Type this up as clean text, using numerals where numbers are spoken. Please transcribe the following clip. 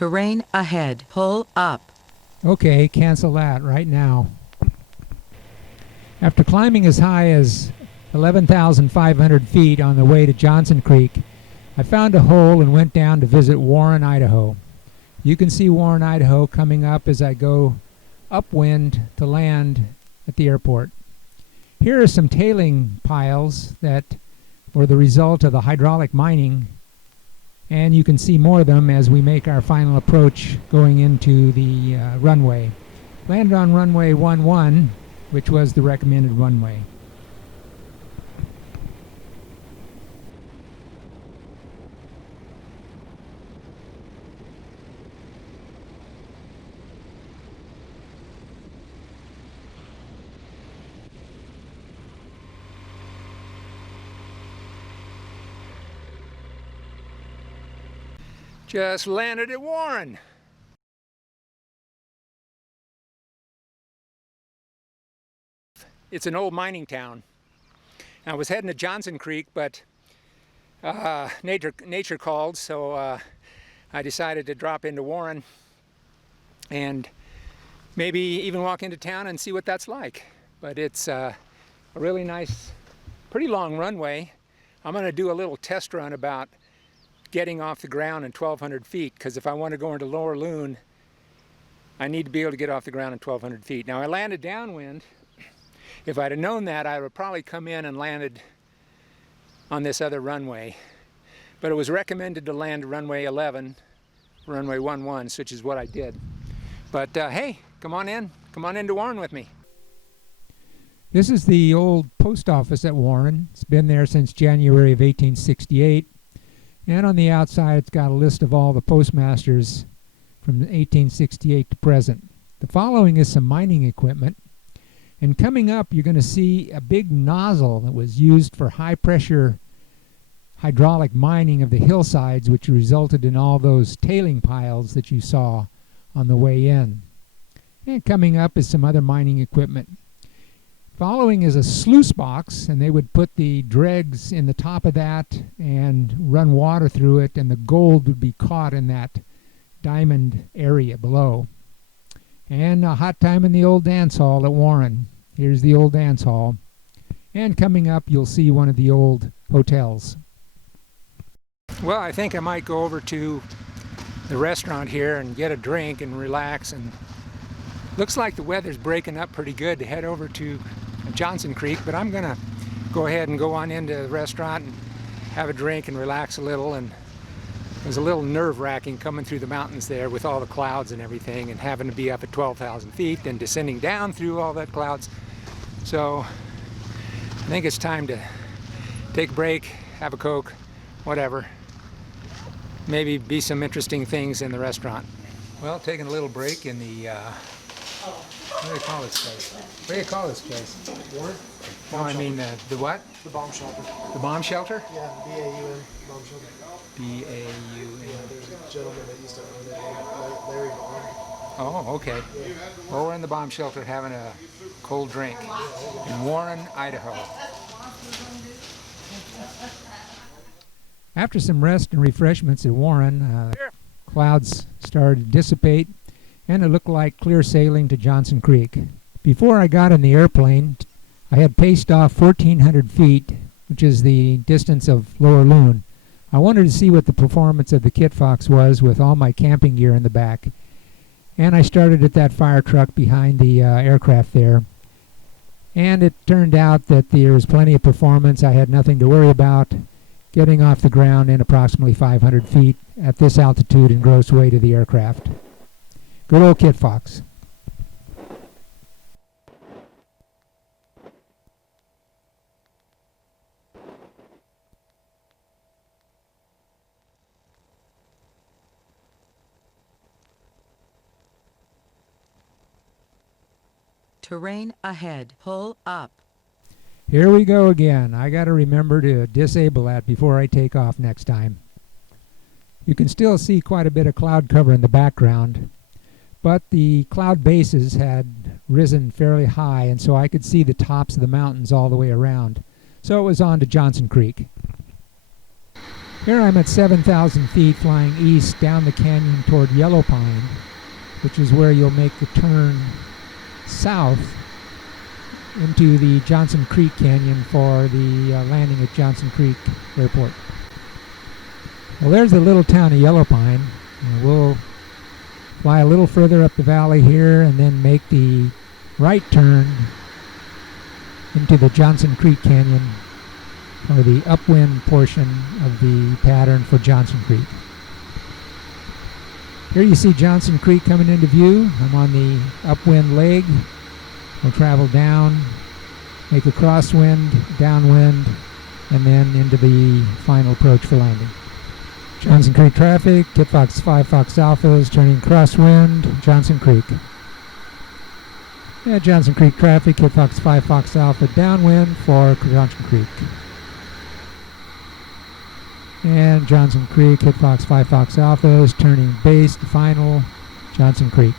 Terrain ahead. Pull up. Okay, cancel that right now. After climbing as high as 11,500 feet on the way to Johnson Creek, I found a hole and went down to visit Warren, Idaho. You can see Warren, Idaho coming up as I go upwind to land at the airport. Here are some tailing piles that were the result of the hydraulic mining, and you can see more of them as we make our final approach going into the runway. Landed on runway 11, which was the recommended runway. Just landed at Warren. It's an old mining town. I was heading to Johnson Creek, but nature called, so I decided to drop into Warren and maybe even walk into town and see what that's like. But it's a really nice, pretty long runway. I'm going to do a little test run about getting off the ground in 1,200 feet, because if I want to go into Lower Loon, I need to be able to get off the ground in 1,200 feet. Now I landed downwind. If I'd have known that, I would probably come in and landed on this other runway. But it was recommended to land runway 11, runway 11, which is what I did. But hey, come on into Warren with me. This is the old post office at Warren. It's been there since January of 1868. And on the outside, it's got a list of all the postmasters from 1868 to present. The following is some mining equipment. And coming up, you're going to see a big nozzle that was used for high-pressure hydraulic mining of the hillsides, which resulted in all those tailing piles that you saw on the way in. And coming up is some other mining equipment. Following is a sluice box, and they would put the dregs in the top of that and run water through it, and the gold would be caught in that diamond area below. And a hot time in the old dance hall at Warren. Here's the old dance hall. And coming up, you'll see one of the old hotels. Well, I think I might go over to the restaurant here and get a drink and relax. And looks like the weather's breaking up pretty good to head over to Johnson Creek, but I'm gonna go ahead and go on into the restaurant and have a drink and relax a little. And it was a little nerve-wracking coming through the mountains there with all the clouds and everything, and having to be up at 12,000 feet, then descending down through all that clouds. So I think it's time to take a break, have a Coke, whatever. Maybe be some interesting things in the restaurant. Well, taking a little break in the what do they call this place? What do you call this place? Warren? No, I mean the what? The bomb shelter. The bomb shelter? Yeah, B-A-U-N, bomb shelter. B-A-U-N. Yeah, there's a gentleman that used to own it, Larry Vaughn. Oh, okay. Yeah. Well, we're in the bomb shelter having a cold drink in Warren, Idaho. After some rest and refreshments at Warren, clouds started to dissipate, and it looked like clear sailing to Johnson Creek. Before I got in the airplane, I had paced off 1,400 feet, which is the distance of Lower Loon. I wanted to see what the performance of the Kitfox was with all my camping gear in the back. And I started at that fire truck behind the aircraft there. And it turned out that there was plenty of performance. I had nothing to worry about getting off the ground in approximately 500 feet at this altitude and gross weight of the aircraft. Good old Kitfox. Terrain ahead. Pull up. Here we go again. I got to remember to disable that before I take off next time. You can still see quite a bit of cloud cover in the background, but the cloud bases had risen fairly high, and so I could see the tops of the mountains all the way around. So it was on to Johnson Creek. Here I'm at 7,000 feet flying east down the canyon toward Yellow Pine, which is where you'll make the turn south into the Johnson Creek Canyon for the landing at Johnson Creek Airport. Well, there's the little town of Yellow Pine. We'll fly a little further up the valley here and then make the right turn into the Johnson Creek Canyon, or the upwind portion of the pattern for Johnson Creek. Here you see Johnson Creek coming into view. I'm on the upwind leg. We'll travel down, make a crosswind, downwind, and then into the final approach for landing. Johnson Creek traffic, Kitfox 5 Fox Alphas, turning crosswind, Johnson Creek. Yeah, Johnson Creek traffic, Kitfox 5 Fox Alpha, downwind for Johnson Creek. And Johnson Creek, Kitfox 5 Fox Alphas, turning base to final, Johnson Creek.